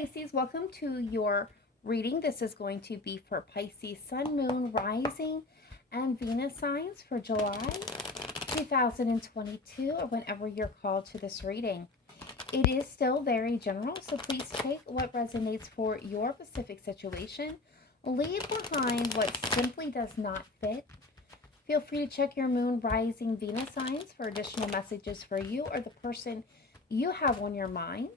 Pisces, welcome to your reading. This is going to be for Pisces Sun, Moon, Rising, and Venus signs for July 2022, or whenever you're called to this reading. It is still very general, so please take what resonates for your specific situation. Leave behind what simply does not fit. Feel free to check your Moon, Rising, Venus signs for additional messages for you or the person you have on your mind.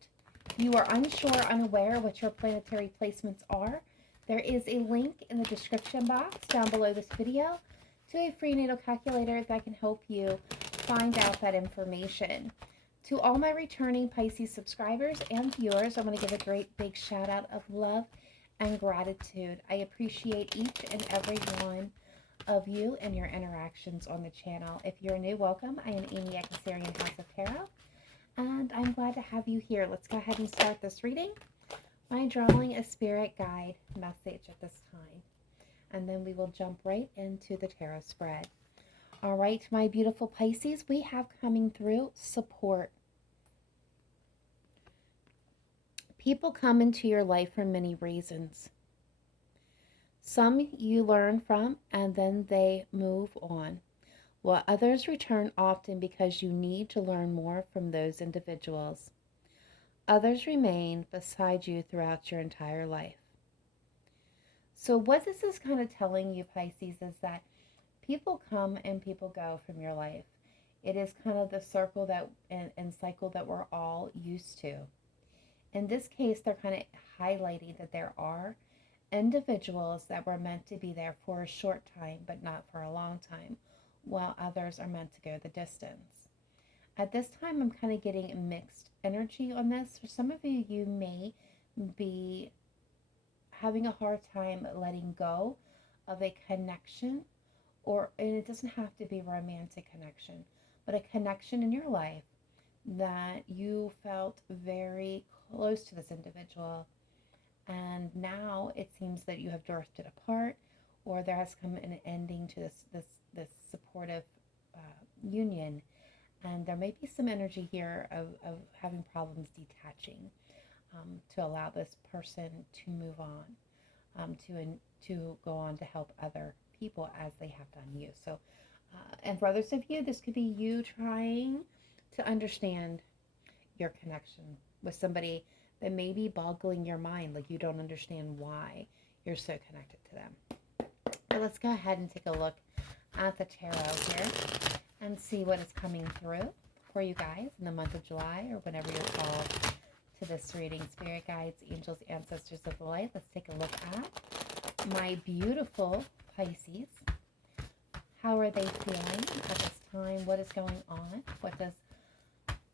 If you are unsure, unaware what your planetary placements are, there is a link in the description box down below this video to a free natal calculator that can help you find out that information. To all my returning Pisces subscribers and viewers, I want to give a great big shout out of love and gratitude. I appreciate each and every one of you and your interactions on the channel. If you're new, welcome. I am Amy at Cancerianhouse of Tarot, and I'm glad to have you here. Let's go ahead and start this reading by drawing a spirit guide message at this time, and then we will jump right into the tarot spread. All right, my beautiful Pisces, we have coming through support. People come into your life for many reasons. Some you learn from and then they move on, while others return often because you need to learn more from those individuals. Others remain beside you throughout your entire life. So what this is kind of telling you, Pisces, is that people come and people go from your life. It is kind of the circle that and cycle that we're all used to. In this case, they're kind of highlighting that there are individuals that were meant to be there for a short time, but not for a long time, while others are meant to go the distance. At this time, I'm kind of getting mixed energy on this. For some of you, you may be having a hard time letting go of a connection, and it doesn't have to be a romantic connection, but a connection in your life that you felt very close to this individual, and now it seems that you have drifted apart, or there has come an ending to this supportive union, and there may be some energy here of having problems detaching to allow this person to move on, to go on to help other people as they have done you. So, and for others of you, this could be you trying to understand your connection with somebody that may be boggling your mind, like you don't understand why you're so connected to them. But let's go ahead and take a look at the tarot here and see what is coming through for you guys in the month of July, or whenever you're called to this reading. Spirit guides, angels, ancestors of the light. Let's take a look at my beautiful Pisces. How are they feeling at this time? What is going on? What does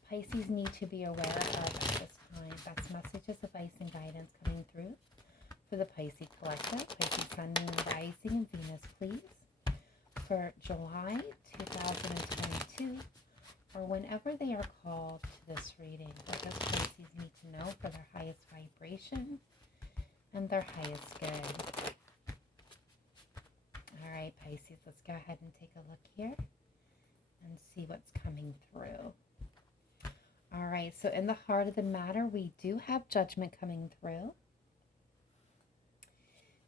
Pisces need to be aware of at this time? That's messages, advice, and guidance coming through for the Pisces collective. Pisces Sun, Moon, Rising, and Venus, please, for July 2022, or whenever they are called to this reading. What does Pisces need to know for their highest vibration and their highest good? All right, Pisces, let's go ahead and take a look here and see what's coming through. All right, so in the heart of the matter, we do have judgment coming through,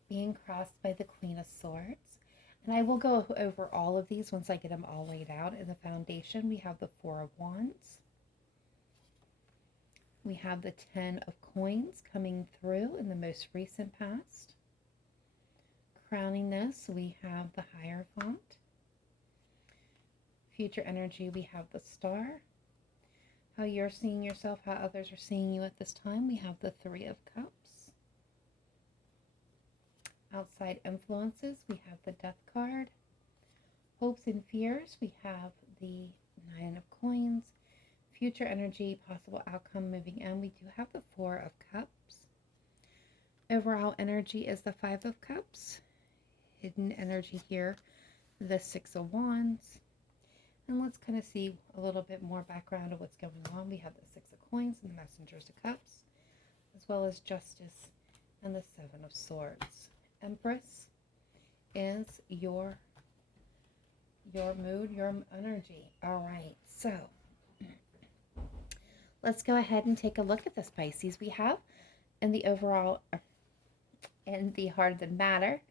being crossed by the Queen of Swords. And I will go over all of these once I get them all laid out. In the foundation, we have the Four of Wands. We have the Ten of Coins coming through in the most recent past. Crowning this, we have the Hierophant. Future energy, we have the Star. How you're seeing yourself, how others are seeing you at this time, we have the Three of Cups. Outside influences, we have the Death card. Hopes and fears, we have the Nine of Coins. Future energy, possible outcome, moving in, we do have the Four of Cups. Overall energy is the Five of Cups. Hidden energy here, the Six of Wands. And let's kind of see a little bit more background of what's going on. We have the Six of Coins and the Messengers of Cups, as well as Justice and the Seven of Swords. Empress is your mood, your energy. All right, so let's go ahead and take a look at this, Pisces. We have in the overall, in the heart of the matter,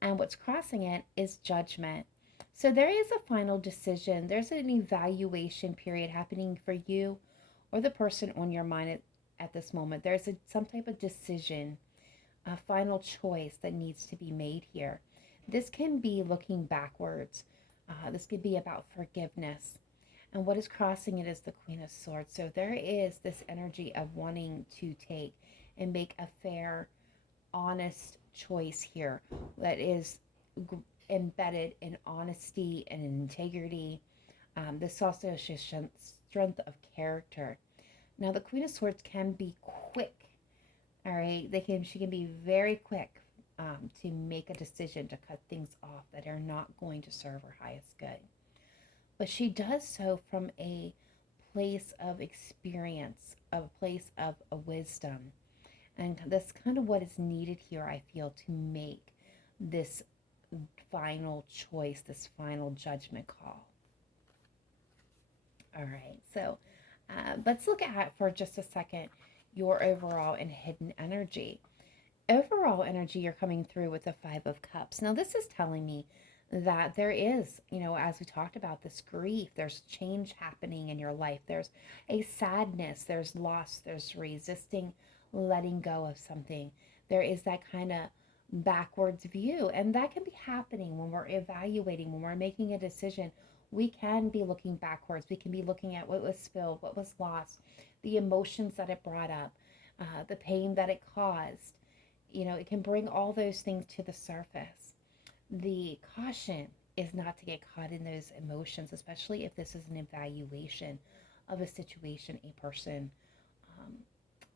and what's crossing it is judgment. So there is a final decision. There's an evaluation period happening for you or the person on your mind at this moment. There's some type of decision, a final choice that needs to be made here. This can be looking backwards. This could be about forgiveness. And what is crossing it is the Queen of Swords. So there is this energy of wanting to take and make a fair, honest choice here that is embedded in honesty and integrity. This also shows strength of character. Now, the Queen of Swords can be quick. All right, she can be very quick to make a decision to cut things off that are not going to serve her highest good. But she does so from a place of experience, a place of a wisdom. And that's kind of what is needed here, I feel, to make this final choice, this final judgment call. All right, so let's look at for just a second your overall and hidden energy. Overall energy, you're coming through with the Five of Cups. Now, this is telling me that there is, as we talked about, this grief, there's change happening in your life. There's a sadness, there's loss, there's resisting letting go of something. There is that kind of backwards view, and that can be happening when we're evaluating, when we're making a decision. We can be looking backwards. We can be looking at what was spilled, what was lost, the emotions that it brought up, the pain that it caused. It can bring all those things to the surface. The caution is not to get caught in those emotions, especially if this is an evaluation of a situation, a person,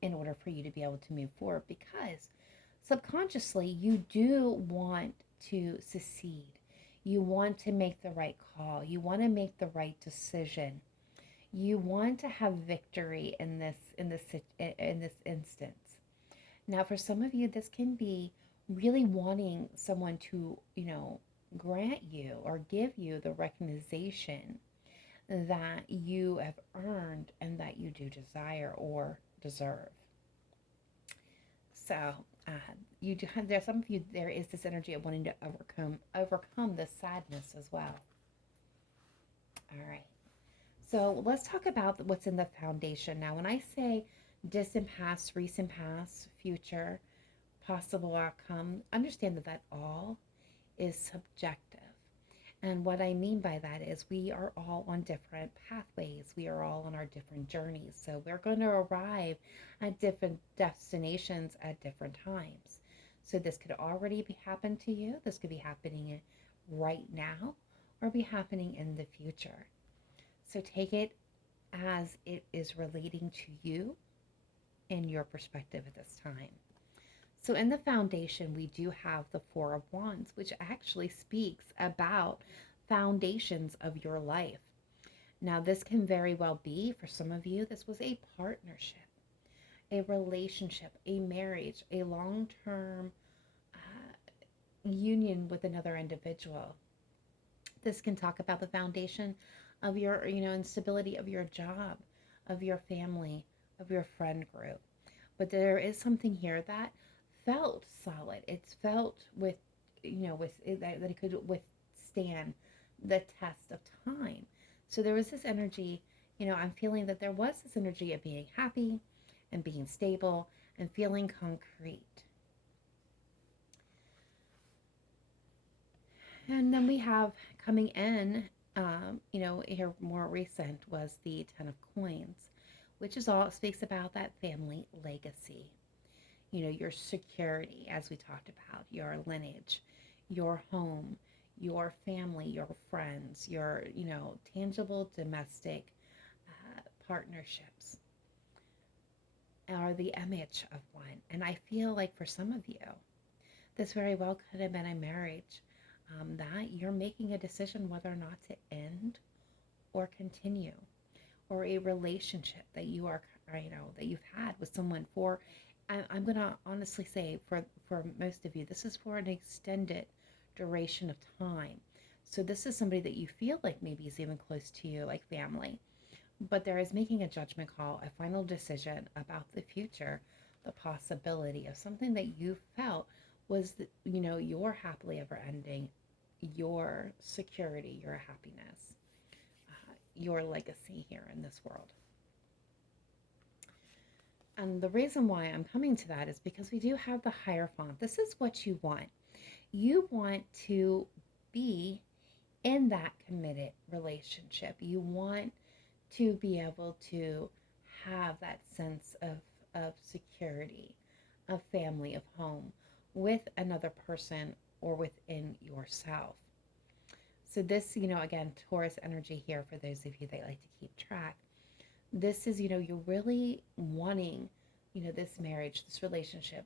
in order for you to be able to move forward, because subconsciously you do want to succeed. You want to make the right call. You want to make the right decision. You want to have victory in this instance. Now, for some of you, this can be really wanting someone to, grant you or give you the recognition that you have earned and that you do desire or deserve. So, there's some of you, there is this energy of wanting to overcome this sadness as well. All right. So let's talk about what's in the foundation. Now, when I say distant past, recent past, future, possible outcome, understand that all is subjective. And what I mean by that is we are all on different pathways. We are all on our different journeys. So we're going to arrive at different destinations at different times. So this could already be happen to you. This could be happening right now or be happening in the future. So take it as it is relating to you in your perspective at this time. So in the foundation, we do have the Four of Wands, which actually speaks about foundations of your life. Now, this can very well be, for some of you, this was a partnership, a relationship, a marriage, a long-term union with another individual. This can talk about the foundation of your, instability of your job, of your family, of your friend group. But there is something here that felt solid. It's felt that it could withstand the test of time. So there was this energy, I'm feeling that there was this energy of being happy and being stable and feeling concrete. And then we have coming in, here more recent was the Ten of Coins, which is all, it speaks about that family legacy. Your security, as we talked about, your lineage, your home, your family, your friends, your, tangible domestic partnerships are the image of one. And I feel like for some of you, this very well could have been a marriage that you're making a decision whether or not to end or continue, or a relationship that you are, that you've had with someone for, I'm going to honestly say for most of you, this is for an extended duration of time. So this is somebody that you feel like maybe is even close to you, like family, but there is making a judgment call, a final decision about the future, the possibility of something that you felt was, your happily ever ending, your security, your happiness, your legacy here in this world. And the reason why I'm coming to that is because we do have the Hierophant. This is what you want. You want to be in that committed relationship. You want to be able to have that sense of security, of family, of home with another person or within yourself. So this, again, Taurus energy here for those of you that like to keep track. This is, you're really wanting, this marriage, this relationship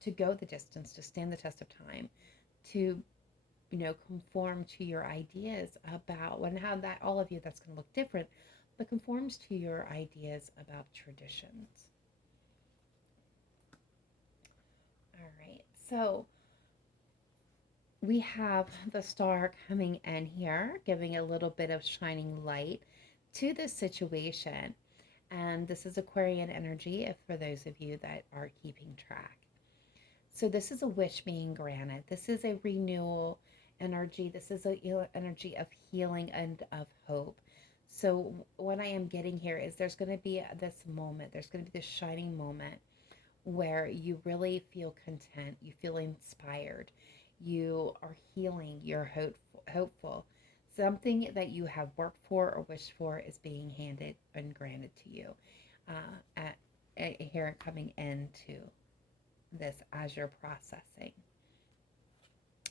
to go the distance, to stand the test of time, to conform to your ideas about, and how that, all of you, that's going to look different, but conforms to your ideas about traditions. All right, so we have the star coming in here, giving a little bit of shining light to this situation. And this is Aquarian energy, if for those of you that are keeping track. So this is a wish being granted. This is a renewal energy. This is an energy of healing and of hope. So what I am getting here is there's going to be this moment. There's going to be this shining moment where you really feel content. You feel inspired. You are healing. You're hopeful. Something that you have worked for or wished for is being handed and granted to you. Here coming into this as you're processing.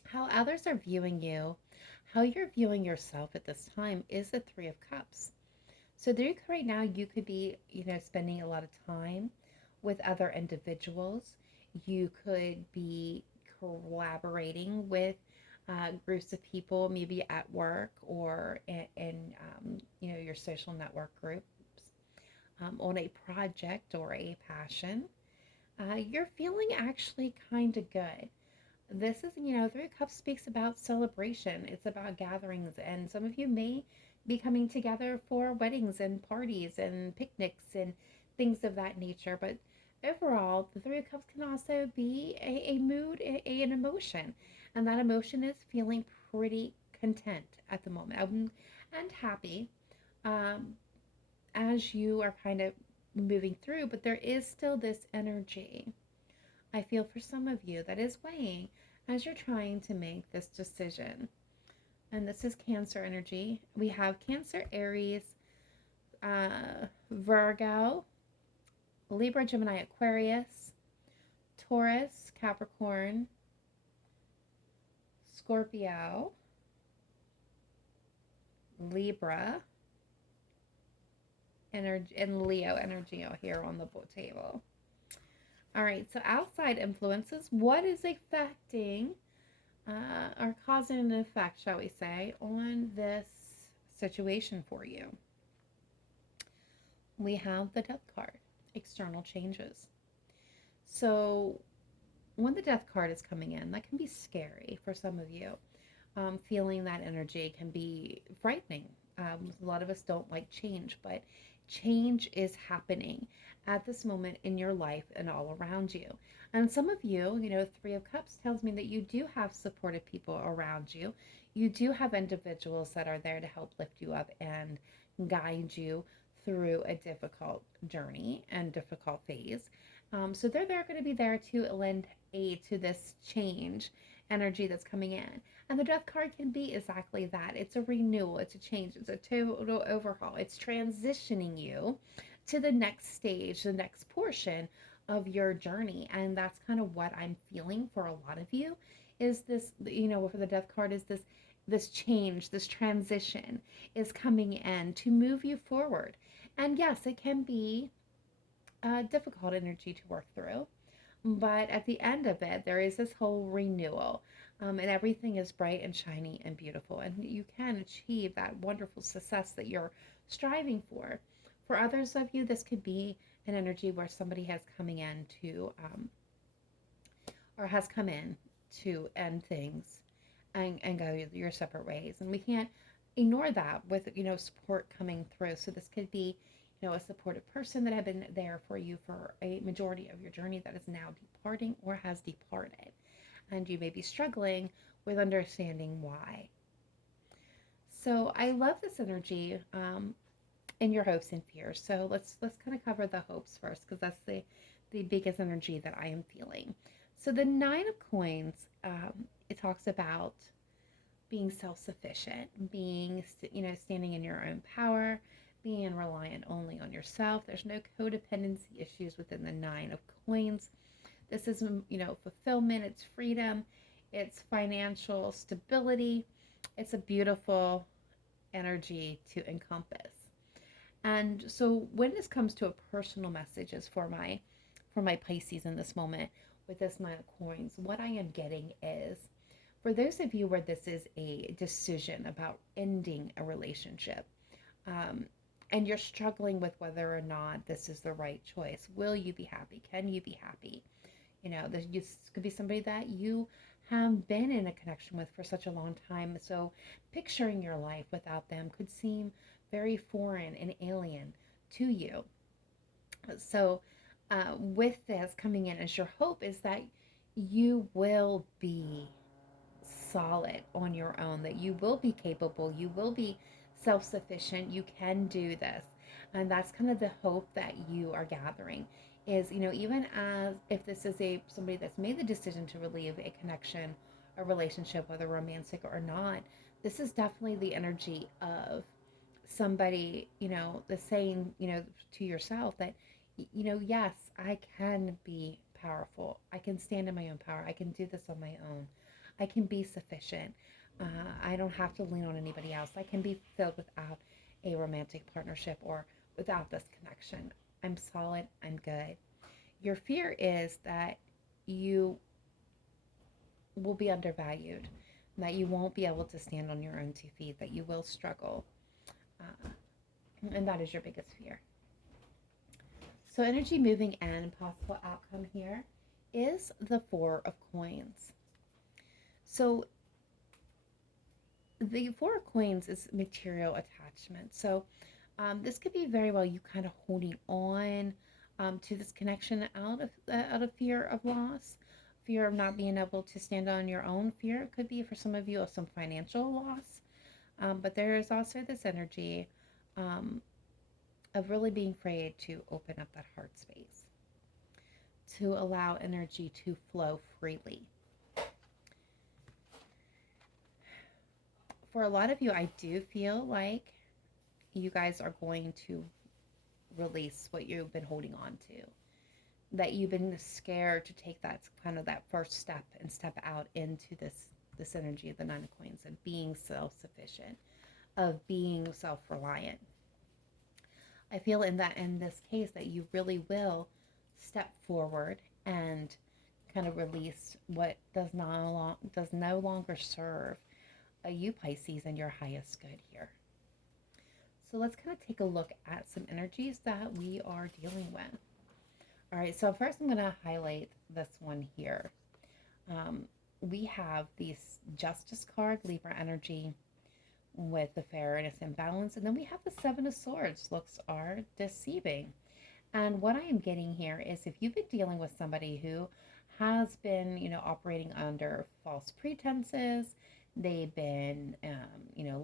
How others are viewing you, how you're viewing yourself at this time is the Three of Cups. So there right now you could be, spending a lot of time with other individuals. You could be collaborating with groups of people, maybe at work or in your social network groups, on a project or a passion. You're feeling actually kind of good. This is, Three of Cups speaks about celebration. It's about gatherings, and some of you may be coming together for weddings and parties and picnics and things of that nature. But overall, the Three of Cups can also be a mood, an emotion, and that emotion is feeling pretty content at the moment, and happy, as you are kind of moving through. But there is still this energy, I feel, for some of you that is weighing as you're trying to make this decision. And this is Cancer energy. We have Cancer, Aries, Virgo, Libra, Gemini, Aquarius, Taurus, Capricorn, Scorpio, Libra, energy, and Leo energy out here on the table. All right, so outside influences, what is affecting or causing an effect, shall we say, on this situation for you? We have the Death card, external changes. So when the Death card is coming in, that can be scary for some of you. Feeling that energy can be frightening. A lot of us don't like change, but change is happening at this moment in your life and all around you. And some of you, Three of Cups tells me that you do have supportive people around you. You do have individuals that are there to help lift you up and guide you through a difficult journey and difficult phase. So they're going to be there to lend aid to this change energy that's coming in. And the Death card can be exactly that. It's a renewal, it's a change, it's a total overhaul. It's transitioning you to the next stage, the next portion of your journey. And that's kind of what I'm feeling for a lot of you, is this, for the Death card, is this change, this transition is coming in to move you forward. And yes, it can be a difficult energy to work through, but at the end of it, there is this whole renewal, and everything is bright and shiny and beautiful, and you can achieve that wonderful success that you're striving for. For others of you, this could be an energy where somebody has coming in to, or has come in to end things and go your separate ways. And we can't ignore that with, support coming through. So this could be, a supportive person that had been there for you for a majority of your journey that is now departing or has departed. And you may be struggling with understanding why. So I love this energy in your hopes and fears. So let's kind of cover the hopes first, because that's the biggest energy that I am feeling. So the Nine of Coins, it talks about being self-sufficient, being standing in your own power, being reliant only on yourself. There's no codependency issues within the Nine of Coins. This is fulfillment, it's freedom, it's financial stability. It's a beautiful energy to encompass. And so when this comes to a personal messages for my Pisces in this moment with this Nine of Coins, what I am getting is, for those of you where this is a decision about ending a relationship, and you're struggling with whether or not this is the right choice, will you be happy? Can you be happy? This could be somebody that you have been in a connection with for such a long time. So picturing your life without them could seem very foreign and alien to you. So with this coming in as your hope is that you will be solid on your own, that you will be capable, you will be self-sufficient, you can do this. And that's kind of the hope that you are gathering is, even as if this is somebody that's made the decision to relieve a connection, a relationship, whether romantic or not, this is definitely the energy of somebody, the saying, to yourself that, yes, I can be powerful. I can stand in my own power. I can do this on my own. I can be sufficient. I don't have to lean on anybody else. I can be filled without a romantic partnership or without this connection. I'm solid. I'm good. Your fear is that you will be undervalued, that you won't be able to stand on your own 2 feet, that you will struggle. And that is your biggest fear. So energy moving in, possible outcome here is the Four of Coins. So the Four of Coins is material attachment. So this could be very well you kind of holding on to this connection out of fear of loss, fear of not being able to stand on your own. Fear could be for some of you of some financial loss, but there is also this energy of really being afraid to open up that heart space, to allow energy to flow freely. For a lot of you, I do feel like you guys are going to release what you've been holding on to, that you've been scared to take that first step and step out into this energy of the Nine of Coins, of being self-sufficient, of being self-reliant. I feel in this case that you really will step forward and kind of release what does no longer serve you, Pisces, and your highest good here. So let's kind of take a look at some energies that we are dealing with. All right, so first I'm going to highlight this one here. We have the Justice card, Libra energy, with the fairness and balance. And then we have the Seven of Swords. Looks are deceiving. And what I am getting here is if you've been dealing with somebody who has been, operating under false pretenses, they've been,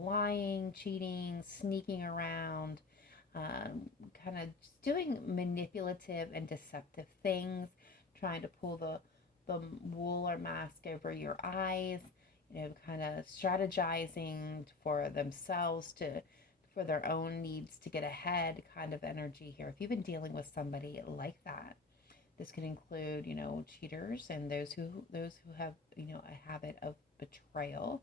lying, cheating, sneaking around, kind of doing manipulative and deceptive things, trying to pull the wool or mask over your eyes, kind of strategizing for themselves for their own needs to get ahead kind of energy here. If you've been dealing with somebody like that, this could include, cheaters and those who have, a habit of betrayal.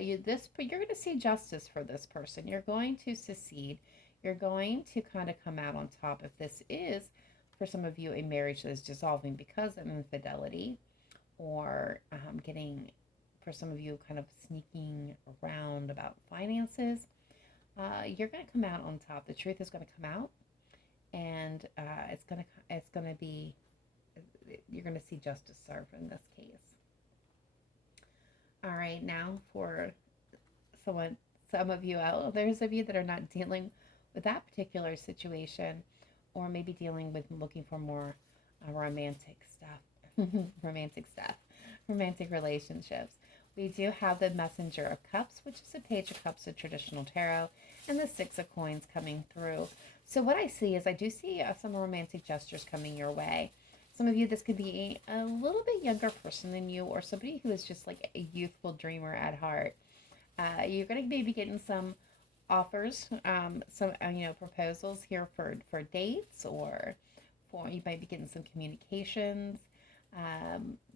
You're going to see justice for this person. You're going to succeed. You're going to kind of come out on top. If this is, for some of you, a marriage that is dissolving because of infidelity, or getting, for some of you, kind of sneaking around about finances, you're going to come out on top. The truth is going to come out, and it's going to be, you're going to see justice served in this case. All right, now for some of you out, those of you that are not dealing with that particular situation, or maybe dealing with looking for more romantic stuff, romantic stuff, romantic relationships. We do have the Messenger of Cups, which is a Page of Cups of traditional tarot, and the Six of Coins coming through. So what I see is I do see some romantic gestures coming your way. Some of you, this could be a little bit younger person than you, or somebody who is just like a youthful dreamer at heart. You're going to maybe getting some offers, some proposals here for dates, or for you might be getting some communications.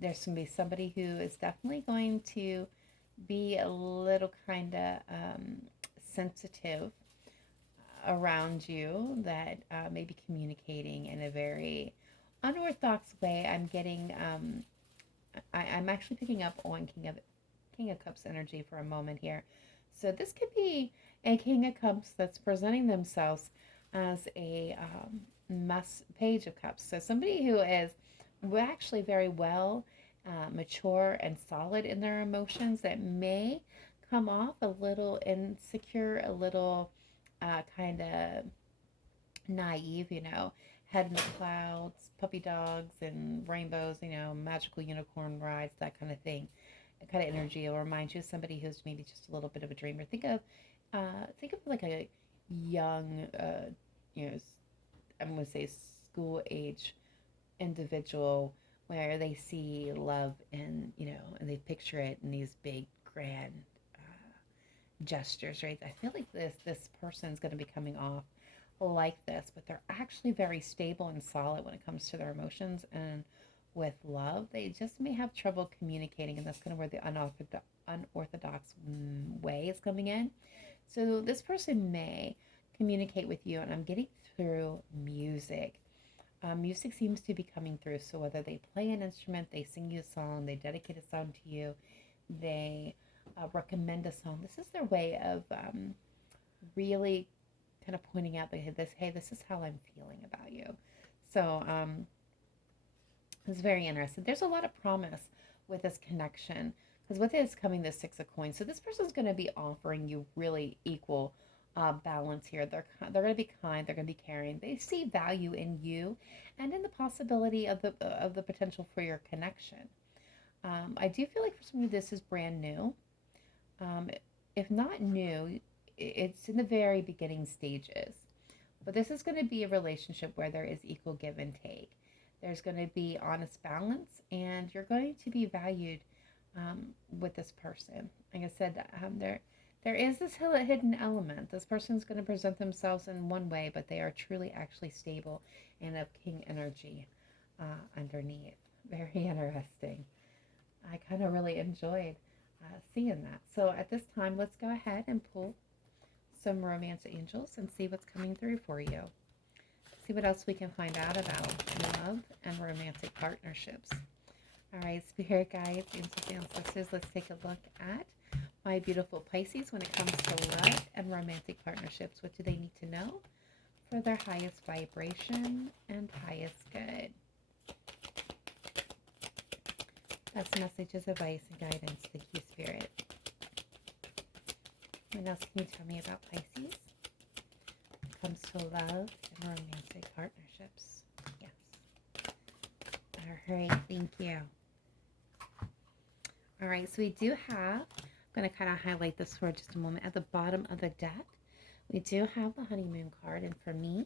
There's going to be somebody who is definitely going to be a little kind of sensitive around you, that may be communicating in a very unorthodox way. I'm getting, I'm actually picking up on King of Cups energy for a moment here. So this could be a King of Cups that's presenting themselves as a Page of Cups. So somebody who is actually very well mature and solid in their emotions, that may come off a little insecure, a little kind of naive, head in the clouds, puppy dogs and rainbows, magical unicorn rides, that kind of thing. That kind of energy will remind you of somebody who's maybe just a little bit of a dreamer. Think of like a young, you know, I'm going to say school age individual, where they see love and and they picture it in these big grand gestures, right? I feel like this person's going to be coming off like this, but they're actually very stable and solid when it comes to their emotions and with love. They just may have trouble communicating, and that's kind of where the unorthodox way is coming in. So this person may communicate with you, and I'm getting through music. Music seems to be coming through. So whether they play an instrument, they sing you a song, they dedicate a song to you, they recommend a song. This is their way of really kind of pointing out that hey, this is how I'm feeling about you. So it's very interesting. There's a lot of promise with this connection, because with it is coming the Six of Coins. So this person's going to be offering you really equal balance here. They're going to be kind. They're going to be caring. They see value in you and in the possibility of the potential for your connection. I do feel like for some of you this is brand new. If not new, it's in the very beginning stages. But this is going to be a relationship where there is equal give and take. There's going to be honest balance, and you're going to be valued with this person. Like I said, there is this hidden element. This person's going to present themselves in one way, but they are truly actually stable and of king energy underneath. Very interesting. I kind of really enjoyed seeing that. So at this time, let's go ahead and pull some romance angels and see what's coming through for you. See what else we can find out about love and romantic partnerships. All right, spirit guides, angels, and sisters, let's take a look at my beautiful Pisces when it comes to love and romantic partnerships. What do they need to know for their highest vibration and highest good? Best messages, advice, and guidance. Thank you, Spirit. What else can you tell me about Pisces when it comes to love and romantic partnerships? Yes. All right, thank you. All right, so we do have, I'm going to kind of highlight this for just a moment. At the bottom of the deck, we do have the honeymoon card. And for me,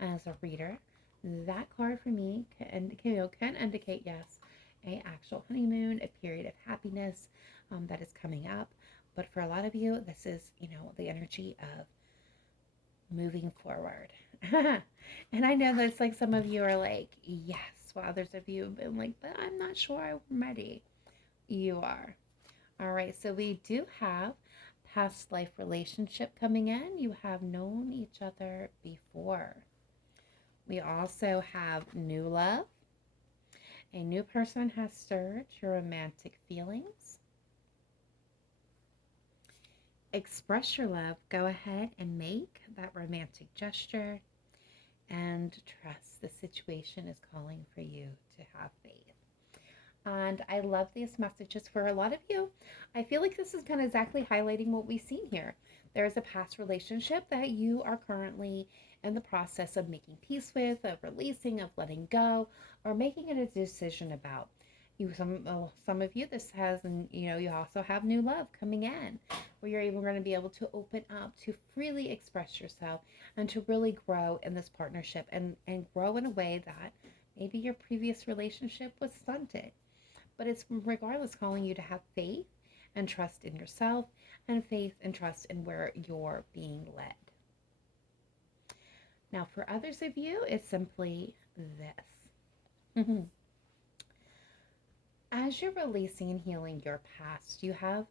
as a reader, that card for me can indicate, yes, a actual honeymoon, a period of happiness that is coming up. But for a lot of you, this is, the energy of moving forward. And I know that's like some of you are like, yes, while others of you have been like, but I'm not sure I'm ready. You are. All right, so we do have past life relationship coming in. You have known each other before. We also have new love. A new person has stirred your romantic feelings. Express your love. Go ahead and make that romantic gesture and trust the situation is calling for you to have faith. And I love these messages for a lot of you. I feel like this is kind of exactly highlighting what we've seen here. There is a past relationship that you are currently in the process of making peace with, of releasing, of letting go, or making a decision about. Some of you, this has, and you also have new love coming in, where you're even going to be able to open up to freely express yourself and to really grow in this partnership and grow in a way that maybe your previous relationship was stunted. But it's regardless calling you to have faith and trust in yourself and faith and trust in where you're being led. Now, for others of you, it's simply this. As you're releasing and healing your past, you have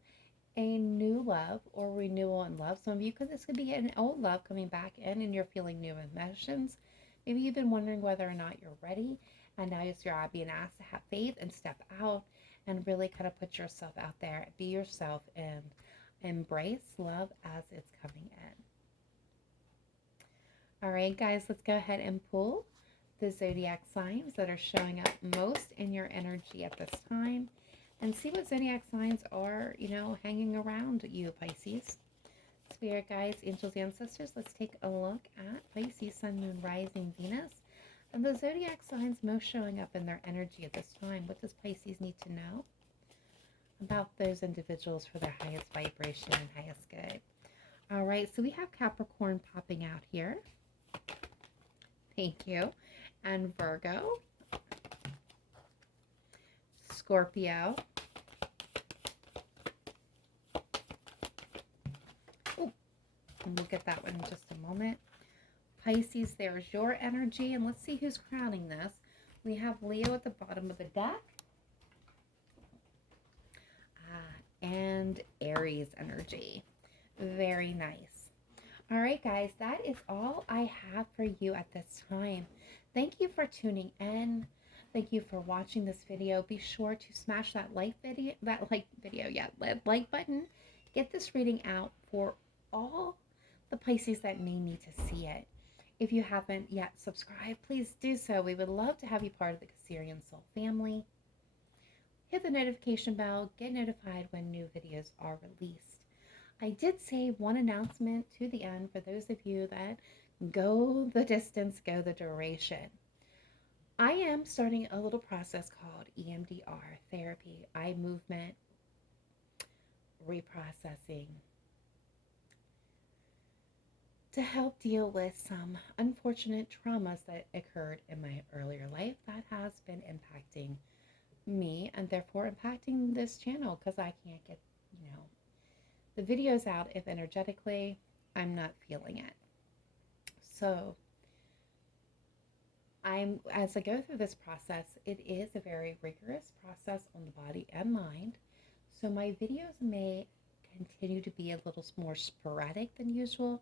a new love or renewal in love. Some of you, this could be an old love coming back in and you're feeling new emotions. Maybe you've been wondering whether or not you're ready, and now you're being asked to have faith and step out and really kind of put yourself out there, be yourself, and embrace love as it's coming in. All right, guys, let's go ahead and pull the zodiac signs that are showing up most in your energy at this time and see what zodiac signs are, hanging around you, Pisces. Spirit guides, angels, ancestors, let's take a look at Pisces, Sun, Moon, Rising, Venus, and the zodiac signs most showing up in their energy at this time. What does Pisces need to know about those individuals for their highest vibration and highest good? All right, so we have Capricorn popping out here. Thank you. And Virgo, Scorpio, and we'll get that one in just a moment. Pisces, there's your energy, and let's see who's crowning this. We have Leo at the bottom of the deck, and Aries energy. Very nice. All right, guys, that is all I have for you at this time. Thank you for tuning in. Thank you for watching this video. Be sure to smash that like button. Get this reading out for all the Pisces that may need to see it. If you haven't yet subscribed, please do so. We would love to have you part of the Cancerian Soul family. Hit the notification bell. Get notified when new videos are released. I did save one announcement to the end for those of you that go the distance, go the duration. I am starting a little process called EMDR therapy, eye movement, reprocessing, to help deal with some unfortunate traumas that occurred in my earlier life that has been impacting me and therefore impacting this channel, because I can't get, the videos out if energetically I'm not feeling it. So as I go through this process, it is a very rigorous process on the body and mind. So my videos may continue to be a little more sporadic than usual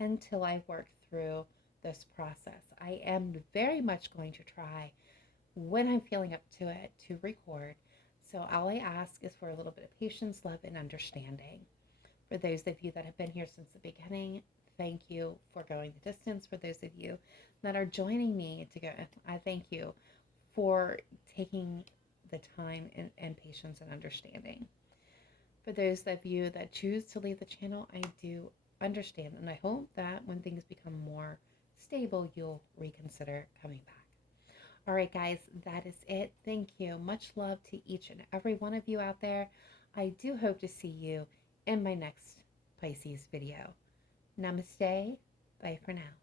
until I work through this process. I am very much going to try, when I'm feeling up to it, to record. So all I ask is for a little bit of patience, love, and understanding. For those of you that have been here since the beginning, thank you for going the distance. For those of you that are joining me to go, I thank you for taking the time and patience and understanding. For those of you that choose to leave the channel, I do understand, and I hope that when things become more stable, you'll reconsider coming back. All right, guys, that is it. Thank you. Much love to each and every one of you out there. I do hope to see you in my next Pisces video. Namaste. Bye for now.